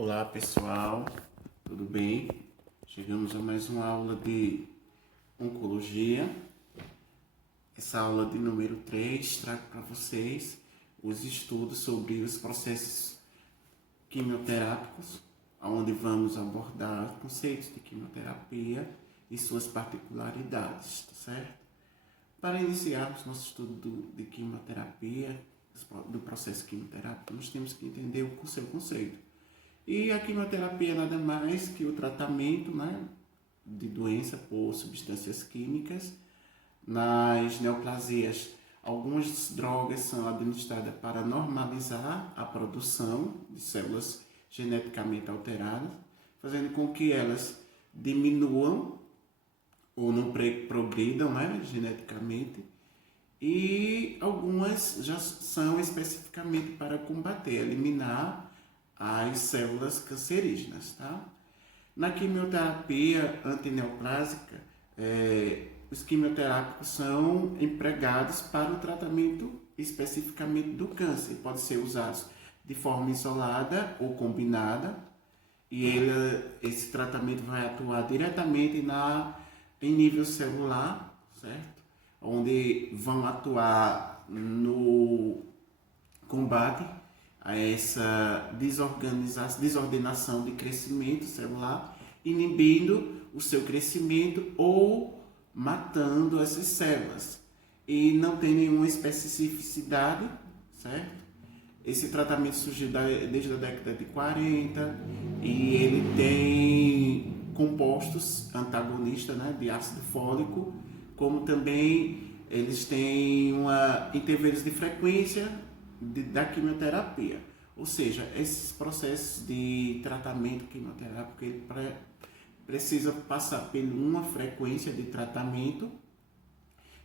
Olá pessoal, tudo bem? Chegamos a mais uma aula de oncologia. Essa aula de número 3 trago para vocês os estudos sobre os processos quimioterápicos, onde vamos abordar conceitos de quimioterapia e suas particularidades, tá certo? Para iniciarmos nosso estudo de quimioterapia, do processo quimioterápico, nós temos que entender o seu conceito. E a quimioterapia é nada mais que o tratamento, de doença por substâncias químicas nas neoplasias. Algumas drogas são administradas para normalizar a produção de células geneticamente alteradas, fazendo com que elas diminuam ou não progridam, geneticamente. E algumas já são especificamente para combater, eliminar as células cancerígenas, tá? Na quimioterapia antineoplásica, os quimioterápicos são empregados para o tratamento especificamente do câncer. Podem ser usados de forma isolada ou combinada, e esse tratamento vai atuar diretamente em nível celular, certo? Onde vão atuar no combate a essa desordenação de crescimento celular, inibindo o seu crescimento ou matando essas células. E não tem nenhuma especificidade, certo? Esse tratamento surgiu desde a década de 40 e ele tem compostos antagonistas, de ácido fólico, como também eles têm intervalos de frequência da quimioterapia. Ou seja, esses processos de tratamento quimioterápico ele precisa passar por uma frequência de tratamento,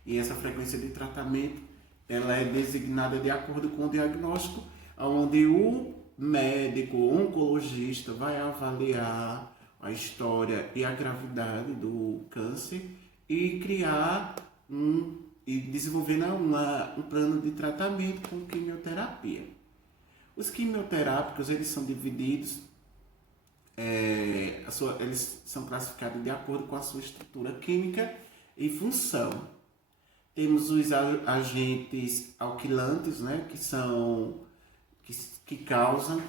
e essa frequência de tratamento ela é designada de acordo com o diagnóstico, onde o médico oncologista vai avaliar a história e a gravidade do câncer e criar e desenvolver um plano de tratamento com quimioterapia. Os quimioterápicos eles são divididos, eles são classificados de acordo com a sua estrutura química e função. Temos os agentes alquilantes, que causam,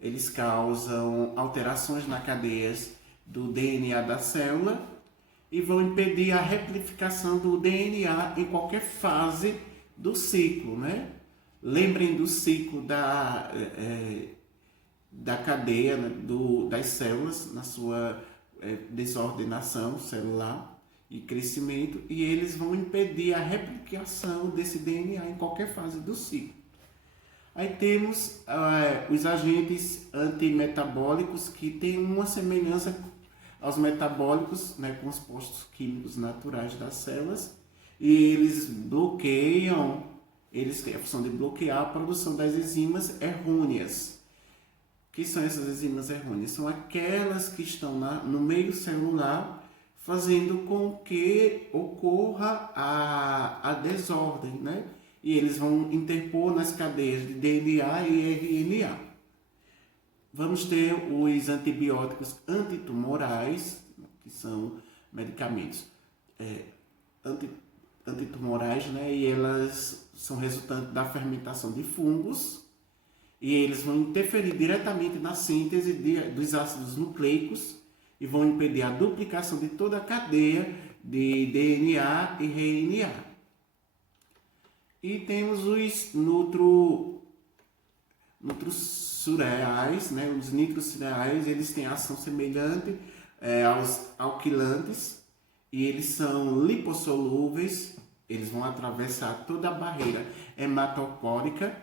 eles causam alterações na cadeias do DNA da célula e vão impedir a replicação do DNA em qualquer fase do ciclo, Lembrem do ciclo da cadeia, das células na sua desordenação celular e crescimento, e eles vão impedir a replicação desse DNA em qualquer fase do ciclo. Aí temos os agentes antimetabólicos, que têm uma semelhança aos metabólicos, com os compostos químicos naturais das células, e eles têm a função de bloquear a produção das enzimas errôneas. O que são essas enzimas errôneas? São aquelas que estão no meio celular, fazendo com que ocorra a desordem, E eles vão interpor nas cadeias de DNA e RNA. Vamos ter os antibióticos antitumorais, que são medicamentos antitumorais, e elas são resultantes da fermentação de fungos, e eles vão interferir diretamente na síntese dos ácidos nucleicos e vão impedir a duplicação de toda a cadeia de DNA e RNA. E temos os nutrocereais, os nitrocereais, eles têm ação semelhante aos alquilantes, e eles são lipossolúveis, eles vão atravessar toda a barreira hematopórica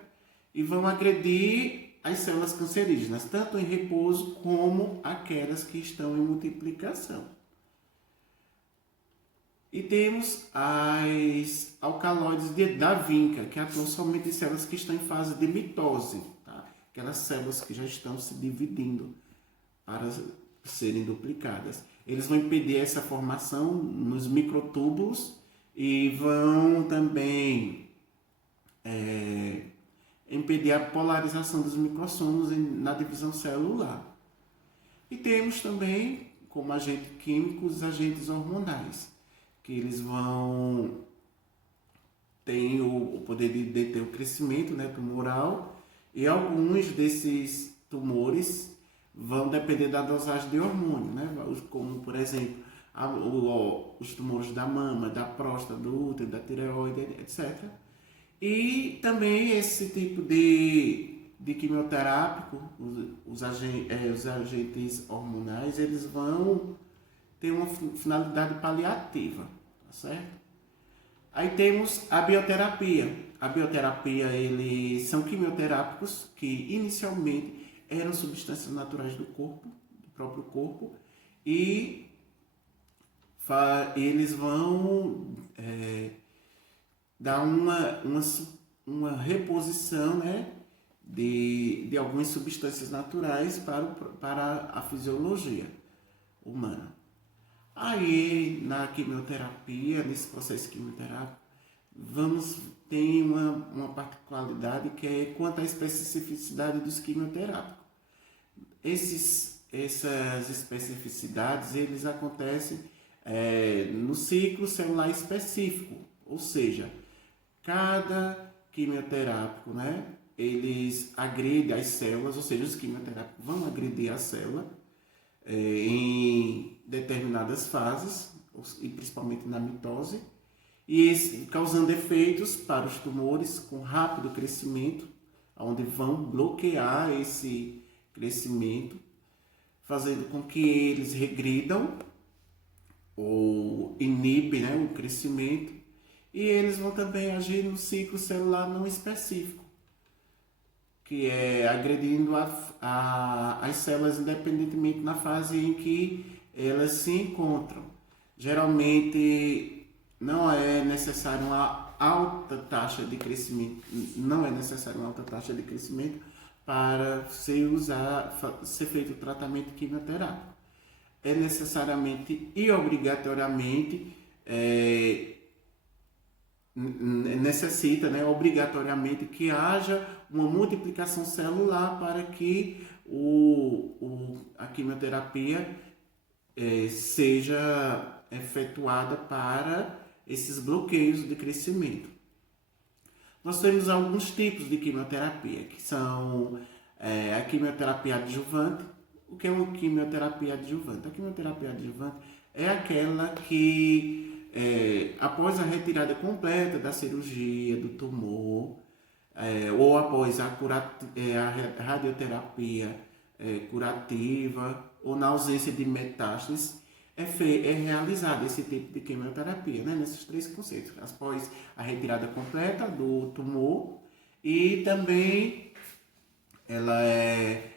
e vão agredir as células cancerígenas, tanto em repouso como aquelas que estão em multiplicação. E temos as alcaloides da vinca, que atuam somente em células que estão em fase de mitose, aquelas células que já estão se dividindo para serem duplicadas. Eles vão impedir essa formação nos microtúbulos e vão também impedir a polarização dos microssomos na divisão celular. E temos também, como agente químico, os agentes hormonais, que eles têm o poder de deter o crescimento, né, tumoral, e alguns desses tumores vão depender da dosagem de hormônio, né, como, por exemplo, os tumores da mama, da próstata, do útero, da tireoide, etc. E também esse tipo de quimioterápico, os agentes hormonais, eles vão ter uma finalidade paliativa, tá certo? Aí temos a bioterapia. A bioterapia, eles são quimioterápicos que inicialmente eram substâncias naturais do corpo, do próprio corpo, e eles vão dar uma reposição, né, de algumas substâncias naturais para a fisiologia humana. Aí, na quimioterapia, nesse processo quimioterápico, tem uma particularidade que é quanto à especificidade dos quimioterápicos. Essas especificidades, eles acontecem no ciclo celular específico, ou seja, cada quimioterápico, né, eles agredem as células, ou seja, os quimioterápicos vão agredir a célula em determinadas fases, e principalmente na mitose, e causando efeitos para os tumores com rápido crescimento, onde vão bloquear esse crescimento, fazendo com que eles regridam ou inibem, né, o crescimento, e eles vão também agir no ciclo celular não específico, que é agredindo as células independentemente na fase em que elas se encontram. Geralmente não é necessário uma alta taxa de crescimento, para ser feito o tratamento quimioterápico. É necessariamente e obrigatoriamente necessita, né, obrigatoriamente que haja uma multiplicação celular para que a quimioterapia seja efetuada para esses bloqueios de crescimento. Nós temos alguns tipos de quimioterapia, que são a quimioterapia adjuvante. O que é uma quimioterapia adjuvante? A quimioterapia adjuvante é aquela que após a retirada completa da cirurgia, do tumor, ou após a radioterapia curativa, ou na ausência de metástases, é realizado esse tipo de quimioterapia, né? Nesses três conceitos, após a retirada completa do tumor, e também ela é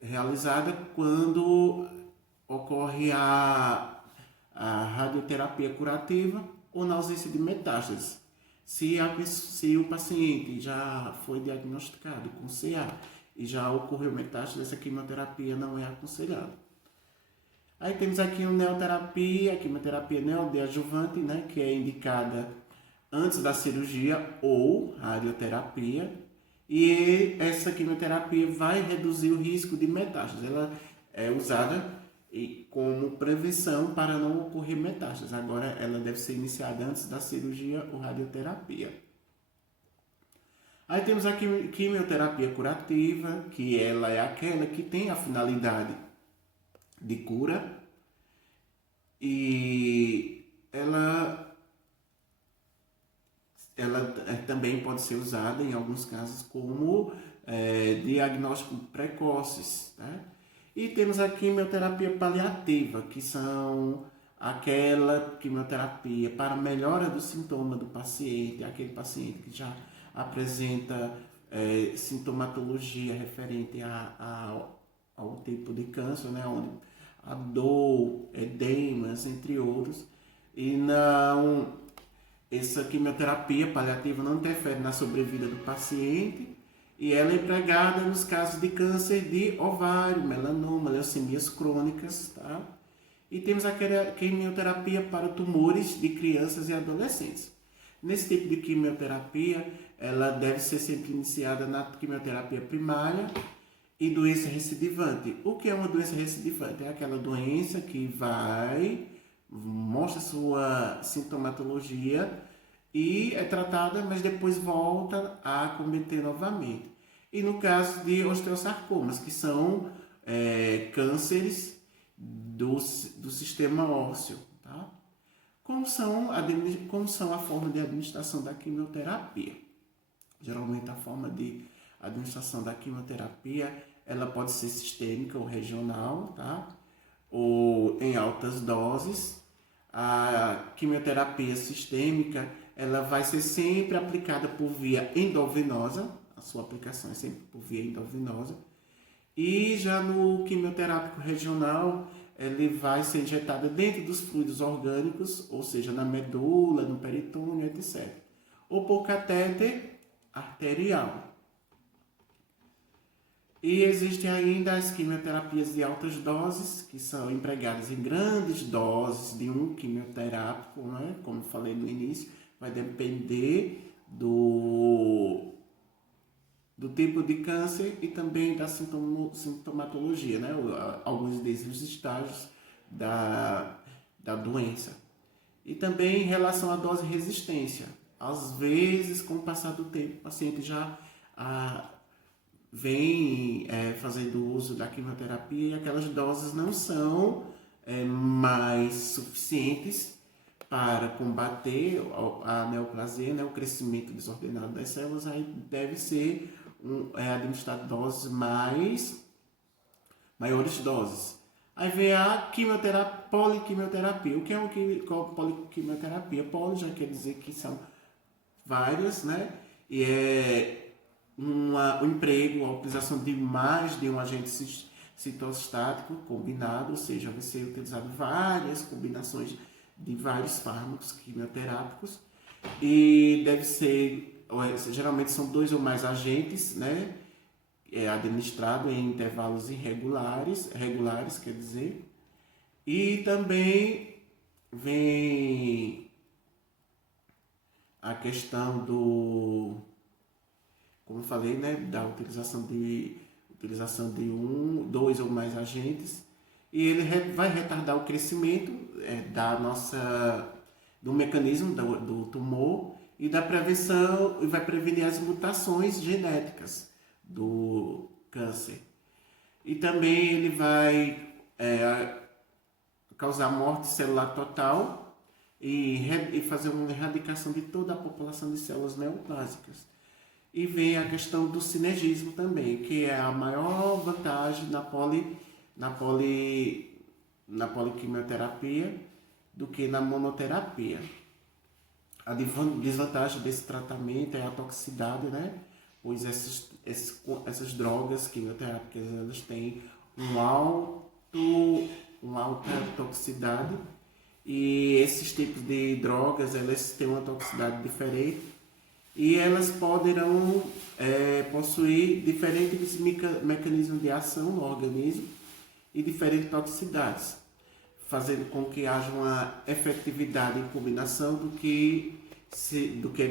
realizada quando ocorre a radioterapia curativa ou na ausência de metástases. Se o paciente já foi diagnosticado com CA e já ocorreu metástase, essa quimioterapia não é aconselhada. Aí temos aqui a quimioterapia neoadjuvante, né, que é indicada antes da cirurgia ou radioterapia, e essa quimioterapia vai reduzir o risco de metástase. Ela é usada como prevenção para não ocorrer metástase. Agora, ela deve ser iniciada antes da cirurgia ou radioterapia. Aí temos a quimioterapia curativa, que ela é aquela que tem a finalidade de cura, e ela também pode ser usada em alguns casos como diagnóstico precoces, né? E temos a quimioterapia paliativa, que são aquela quimioterapia para melhora do sintoma do paciente, aquele paciente que já apresenta sintomatologia referente ao tipo de câncer, né, onde a dor, edemas, entre outros, e essa quimioterapia paliativa não interfere na sobrevida do paciente, e ela é empregada nos casos de câncer de ovário, melanoma, leucemias crônicas, tá? E temos a quimioterapia para tumores de crianças e adolescentes. Nesse tipo de quimioterapia, ela deve ser sempre iniciada na quimioterapia primária e doença recidivante. O que é uma doença recidivante? É aquela doença que mostra sua sintomatologia e é tratada, mas depois volta a cometer novamente. E no caso de osteosarcomas, que são cânceres do sistema ósseo, tá? Como são a forma de administração da quimioterapia? Geralmente a forma de administração da quimioterapia, ela pode ser sistêmica ou regional, tá? Ou em altas doses. A quimioterapia sistêmica, ela vai ser sempre aplicada por via endovenosa, a sua aplicação é sempre por via endovenosa. E já no quimioterápico regional, ele vai ser injetado dentro dos fluidos orgânicos, ou seja, na medula, no peritônio, etc. Ou por catéter arterial. E existem ainda as quimioterapias de altas doses, que são empregadas em grandes doses de um quimioterápico, né? Como falei no início, vai depender do tipo de câncer e também da sintomatologia, né? Alguns desses estágios da doença. E também em relação à dose resistência. Às vezes, com o passar do tempo, o paciente já vem fazendo uso da quimioterapia e aquelas doses não são mais suficientes para combater a neoplasia, né, o crescimento desordenado das células. Aí deve ser administrar doses maiores doses. Aí vem a poliquimioterapia. O que é poliquimioterapia? Poli já quer dizer que são várias, né? E é o emprego, a utilização de mais de um agente citostático combinado, ou seja, vai ser utilizado várias combinações de vários fármacos quimioterápicos e deve ser, geralmente são 2 ou mais agentes, né? Administrado em intervalos regulares, quer dizer, e também vem a questão como eu falei, né, da utilização de 2 ou mais agentes, e ele vai retardar o crescimento do mecanismo do tumor e da prevenção, e vai prevenir as mutações genéticas do câncer. E também ele vai causar morte celular total e fazer uma erradicação de toda a população de células neoplásicas. E vem a questão do sinergismo também, que é a maior vantagem na poliquimioterapia do que na monoterapia. A desvantagem desse tratamento é a toxicidade, né? Pois essas drogas quimioterápicas, elas têm uma alta toxicidade, e esses tipos de drogas, elas têm uma toxicidade diferente e elas poderão possuir diferentes mecanismos de ação no organismo e diferentes toxicidades, fazendo com que haja uma efetividade em combinação do que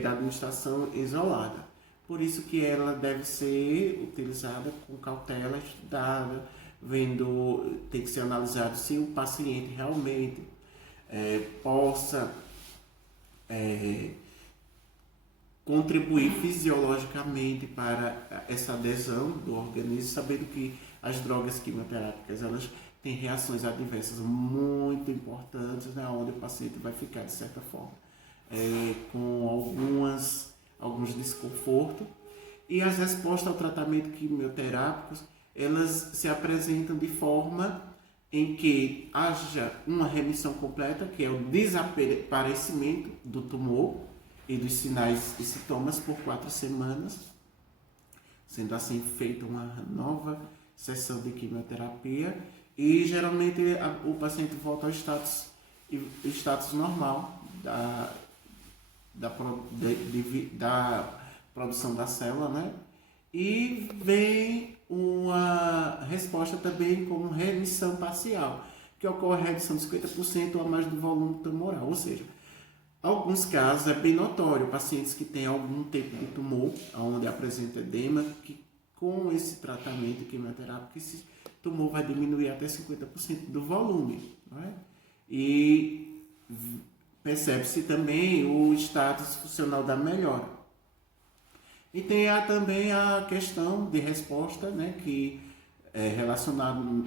da administração isolada. Por isso que ela deve ser utilizada com cautela, estudada, tem que ser analisado se o paciente realmente possa contribuir fisiologicamente para essa adesão do organismo, sabendo que as drogas quimioterápicas, elas têm reações adversas muito importantes, né, onde o paciente vai ficar, de certa forma, com alguns desconfortos. E as respostas ao tratamento quimioterápico, elas se apresentam de forma em que haja uma remissão completa, que é o desaparecimento do tumor e dos sinais e sintomas por 4 semanas, sendo assim feita uma nova sessão de quimioterapia, e geralmente o paciente volta ao status normal da produção da célula, né? E vem uma resposta também como remissão parcial, que ocorre a redução de 50% a mais do volume tumoral, ou seja, Alguns casos é bem notório, pacientes que têm algum tipo de tumor, onde apresenta edema, que com esse tratamento quimioterápico, esse tumor vai diminuir até 50% do volume. Não é? E percebe-se também o status funcional da melhora. E tem também a questão de resposta, né, que é relacionado,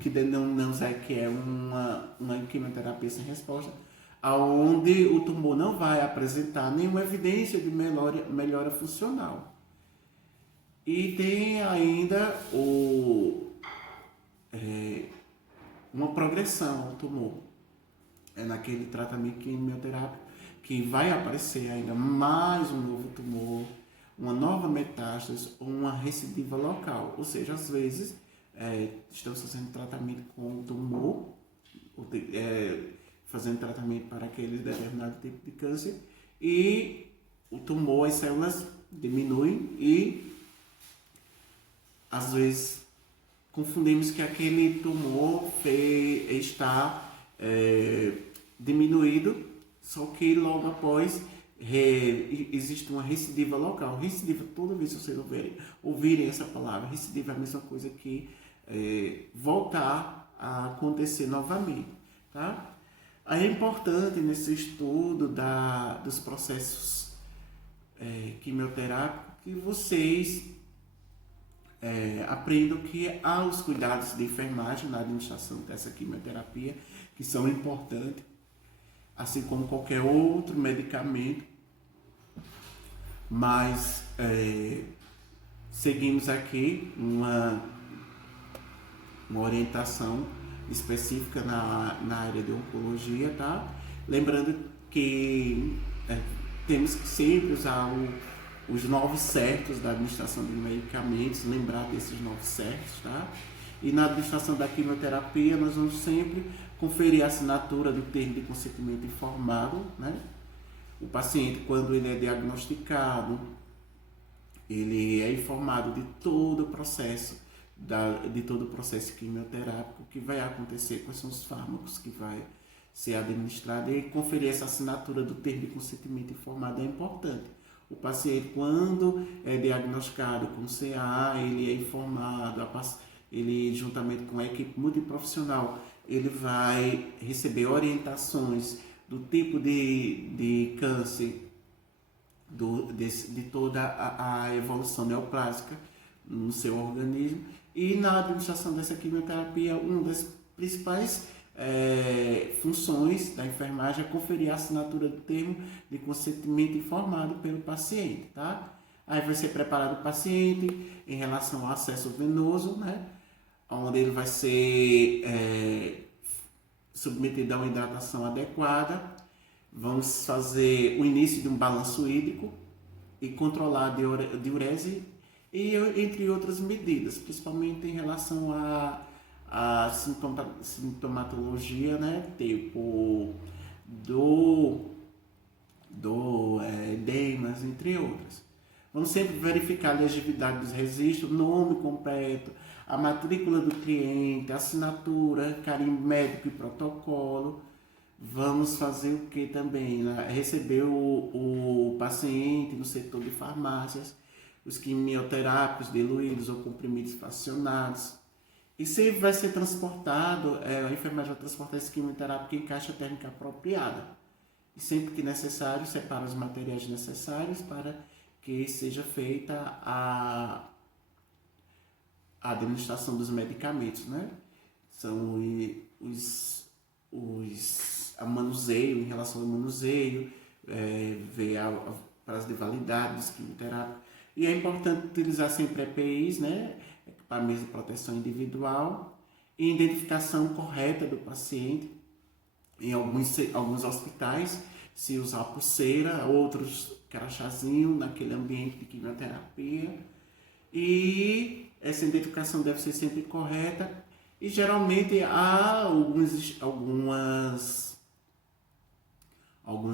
que denominamos aí que é uma quimioterapia sem resposta, aonde o tumor não vai apresentar nenhuma evidência de melhora funcional. E tem ainda uma progressão ao tumor. É naquele tratamento quimioterápico que vai aparecer ainda mais um novo tumor, uma nova metástase ou uma recidiva local. Ou seja, às vezes estamos fazendo tratamento com o tumor, fazendo tratamento para aquele determinado tipo de câncer e o tumor, as células diminuem e às vezes confundimos que aquele tumor está diminuído, só que logo após existe uma recidiva local. Recidiva, toda vez que vocês ouvirem essa palavra, recidiva é a mesma coisa que voltar a acontecer novamente. Tá? Aí é importante nesse estudo dos processos quimioterápicos que vocês aprendam que há os cuidados de enfermagem na administração dessa quimioterapia, que são importantes, assim como qualquer outro medicamento, mas seguimos aqui uma orientação específica na área de oncologia, tá? Lembrando que temos que sempre usar os novos certos da administração de medicamentos, lembrar desses novos certos, tá? E na administração da quimioterapia, nós vamos sempre conferir a assinatura do termo de consentimento informado, né? O paciente, quando ele é diagnosticado, ele é informado de todo o processo, quimioterápico que vai acontecer, quais são os fármacos que vai ser administrado, e conferir essa assinatura do termo de consentimento informado é importante. O paciente, quando é diagnosticado com CA, ele é informado, ele juntamente com a equipe multiprofissional, ele vai receber orientações do tipo de câncer, de toda a evolução neoplásica no seu organismo. E na administração dessa quimioterapia, uma das principais funções da enfermagem é conferir a assinatura do termo de consentimento informado pelo paciente, tá? Aí vai ser preparado o paciente em relação ao acesso venoso, né? Onde ele vai ser submetido a uma hidratação adequada. Vamos fazer o início de um balanço hídrico e controlar a diurese, e entre outras medidas, principalmente em relação a sintomatologia, né, tipo edemas, entre outras. Vamos sempre verificar a legibilidade dos registros, nome completo, a matrícula do cliente, assinatura, carimbo médico e protocolo. Vamos fazer o que também? Né? Receber o paciente no setor de farmácias, os quimioterápicos diluídos ou comprimidos fracionados. E sempre vai ser transportado, a enfermagem vai transportar esse quimioterápico em caixa térmica apropriada. E sempre que necessário, separa os materiais necessários para que seja feita a administração dos medicamentos, né? São a manuseio, em relação ao manuseio, ver a prazo de validade dos quimioterápicos. E é importante utilizar sempre EPIs, né? Equipamentos de proteção individual, e identificação correta do paciente. Em alguns hospitais, se usar pulseira, outros crachazinho naquele ambiente de quimioterapia. E essa identificação deve ser sempre correta. E geralmente há algumas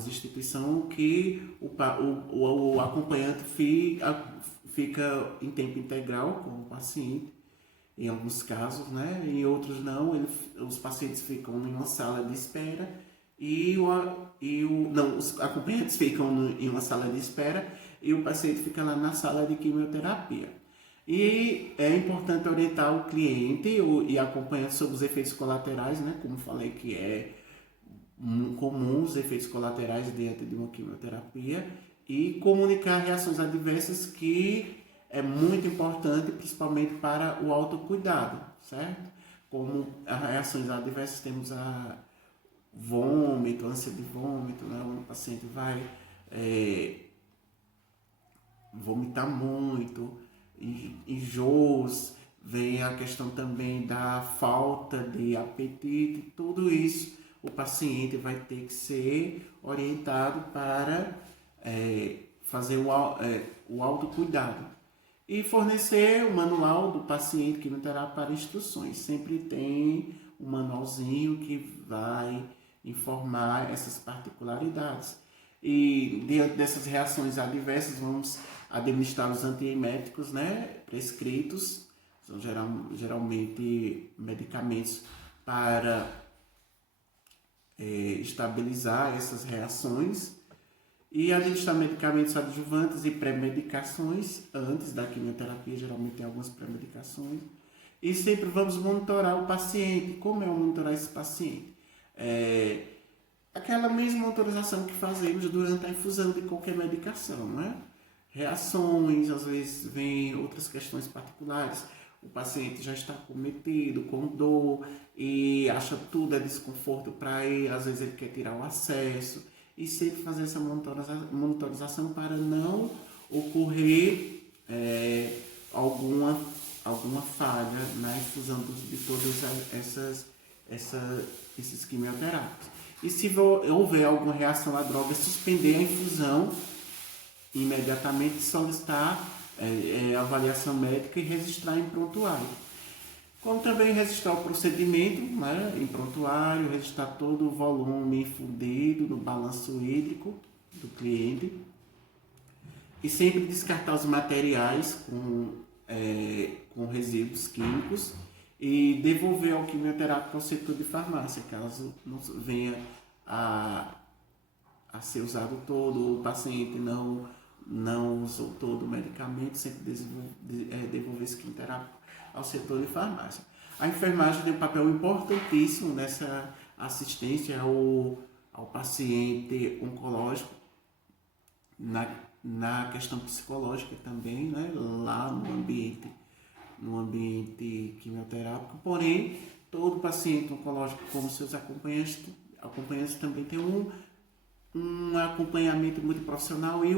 instituições que o acompanhante fica em tempo integral com o paciente, em alguns casos, né? Em outros não, os pacientes ficam em uma sala de espera os acompanhantes ficam em uma sala de espera e o paciente fica lá na sala de quimioterapia. E é importante orientar o cliente e acompanhante sobre os efeitos colaterais, né? Como falei que é comum os efeitos colaterais diante de uma quimioterapia, e comunicar reações adversas, que é muito importante, principalmente para o autocuidado, certo? Como as reações adversas, temos a vômito, ânsia de vômito, né? O paciente vai vomitar muito, enjoos, vem a questão também da falta de apetite, tudo isso o paciente vai ter que ser orientado para fazer o autocuidado. E fornecer o manual do paciente quimioterápico para instruções. Sempre tem um manualzinho que vai informar essas particularidades. E diante dessas reações adversas, vamos administrar os antieméticos, né, prescritos. São geralmente medicamentos para estabilizar essas reações, e administrar medicamentos adjuvantes e pré-medicações antes da quimioterapia. Geralmente tem algumas pré-medicações. E sempre vamos monitorar o paciente. Como é monitorar esse paciente? Aquela mesma monitorização que fazemos durante a infusão de qualquer medicação, né? Reações, às vezes vem outras questões particulares. O paciente já está cometido, com dor, e acha tudo é desconforto para ele, às vezes ele quer tirar o acesso, e sempre fazer essa monitorização para não ocorrer alguma falha na infusão de todos esses quimioterápicos. E se houver alguma reação à droga, suspender a infusão imediatamente, solicitar avaliação médica e registrar em prontuário. Como também registrar o procedimento, né, em prontuário, registrar todo o volume infundido no balanço hídrico do cliente, e sempre descartar os materiais com resíduos químicos e devolver ao quimioterápico ao setor de farmácia, caso não venha a ser usado todo, o paciente não usou todo o medicamento, sempre devolver esse quimioterápico ao setor de farmácia. A enfermagem tem um papel importantíssimo nessa assistência ao paciente oncológico, na questão psicológica também, né? Lá no ambiente quimioterápico. Porém, todo paciente oncológico, como seus acompanhantes também tem um acompanhamento muito profissional, e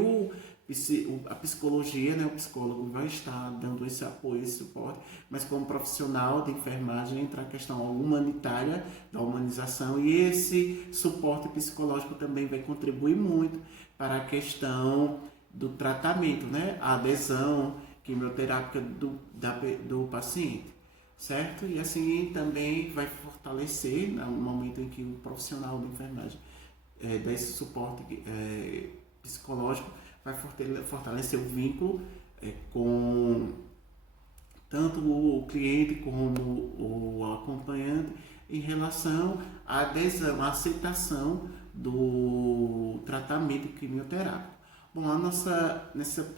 a psicologia, né, o psicólogo vai estar dando esse apoio, esse suporte, mas como profissional de enfermagem entra a questão humanitária, da humanização, e esse suporte psicológico também vai contribuir muito para a questão do tratamento, né, a adesão quimioterápica do paciente, certo? E assim também vai fortalecer, no momento em que o profissional de enfermagem dá esse suporte psicológico, vai fortalecer o vínculo com tanto o cliente como o acompanhante em relação à adesão, à aceitação do tratamento quimioterápico. Bom, nessa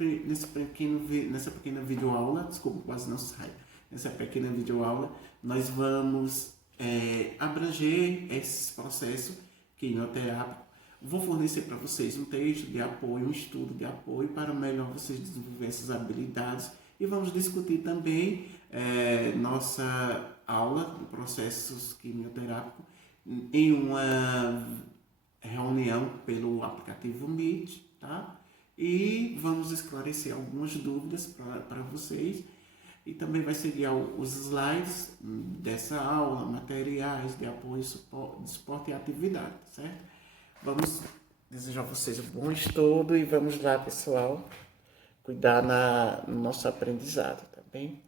pequena videoaula, desculpa, quase não sai, nessa pequena videoaula, nós vamos abranger esses processos quimioterápicos. Vou fornecer para vocês um texto de apoio, um estudo de apoio para melhor vocês desenvolver essas habilidades, e vamos discutir também nossa aula de processos quimioterápicos em uma reunião pelo aplicativo Meet, tá? E vamos esclarecer algumas dúvidas para vocês, e também vai seguir os slides dessa aula, materiais de apoio, suporte e atividade, certo? Vamos desejar a vocês um bom estudo, e vamos lá, pessoal, cuidar no nosso aprendizado, tá bem?